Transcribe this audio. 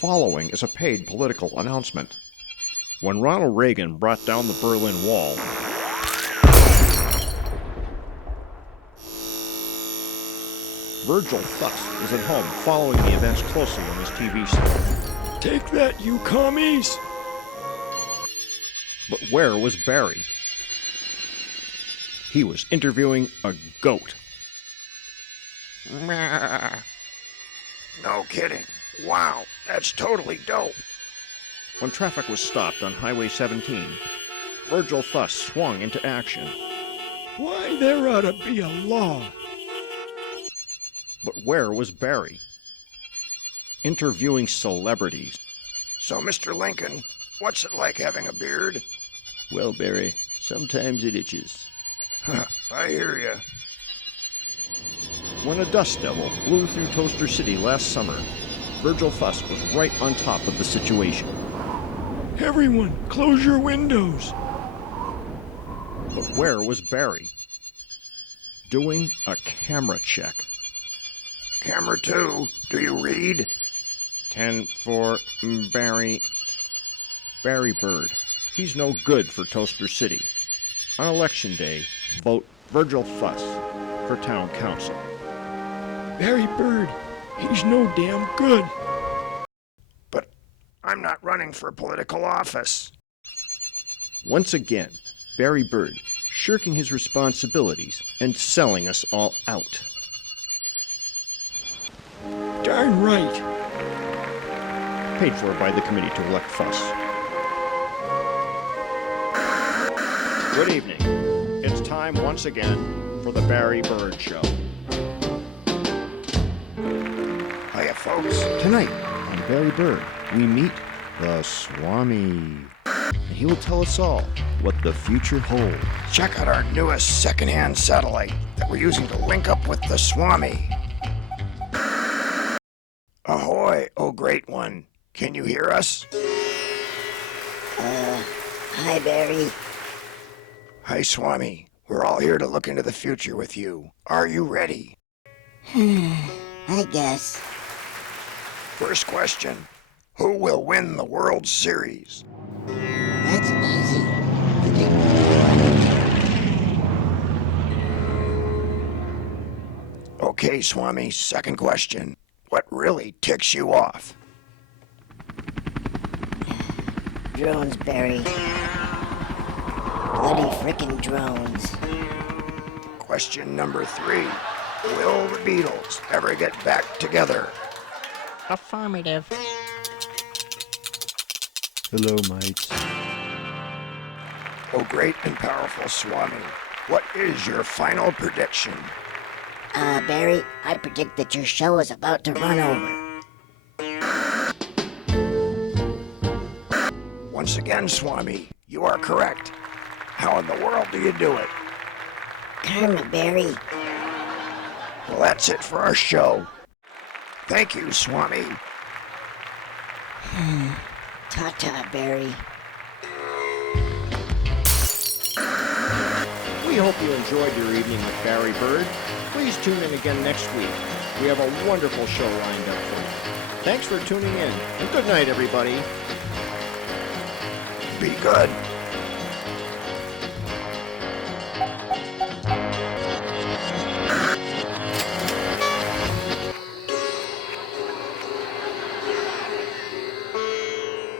following is a paid political announcement. When Ronald Reagan brought down the Berlin Wall, Virgil Fuss was at home following the events closely on his TV set. Take that, you commies! But where was Barry? He was interviewing a goat. No kidding. Wow, that's totally dope. When traffic was stopped on Highway 17, Virgil Fuss swung into action. Why, there ought to be a law. But where was Barry? Interviewing celebrities. So, Mr. Lincoln, what's it like having a beard? Well, Barry, sometimes it itches. I hear ya. When a dust devil blew through Toaster City last summer, Virgil Fuss was right on top of the situation. Everyone, close your windows. But where was Barry? Doing a camera check. Camera 2, do you read? 10 for Barry. Barry Bird. He's no good for Toaster City. On election day, vote Virgil Fuss for town council. Barry Bird, he's no damn good. But I'm not running for political office. Once again, Barry Bird shirking his responsibilities and selling us all out. Darn right. Paid for by the committee to elect Fuss. Good evening. It's time once again for the Barry Bird Show. Hiya, folks. Tonight on Barry Bird, we meet the Swami. And he will tell us all what the future holds. Check out our newest secondhand satellite that we're using to link up with the Swami. Ahoy, oh great one. Can you hear us? Hi, Barry. Hi, Swami. We're all here to look into the future with you. Are you ready? I guess. First question. Who will win the World Series? That's easy. Okay, Swami, second question. What really ticks you off? Drones, Barry. Bloody frickin' drones. Question number 3. Will the Beatles ever get back together? Affirmative. Hello, mates. Oh, great and powerful Swami, what is your final prediction? Barry, I predict that your show is about to run over. Once again, Swami, you are correct. How in the world do you do it? Karma, Barry. Well, that's it for our show. Thank you, Swami. Ta-ta, Barry. We hope you enjoyed your evening with Barry Bird. Please tune in again next week. We have a wonderful show lined up for you. Thanks for tuning in, and good night, everybody. Be good.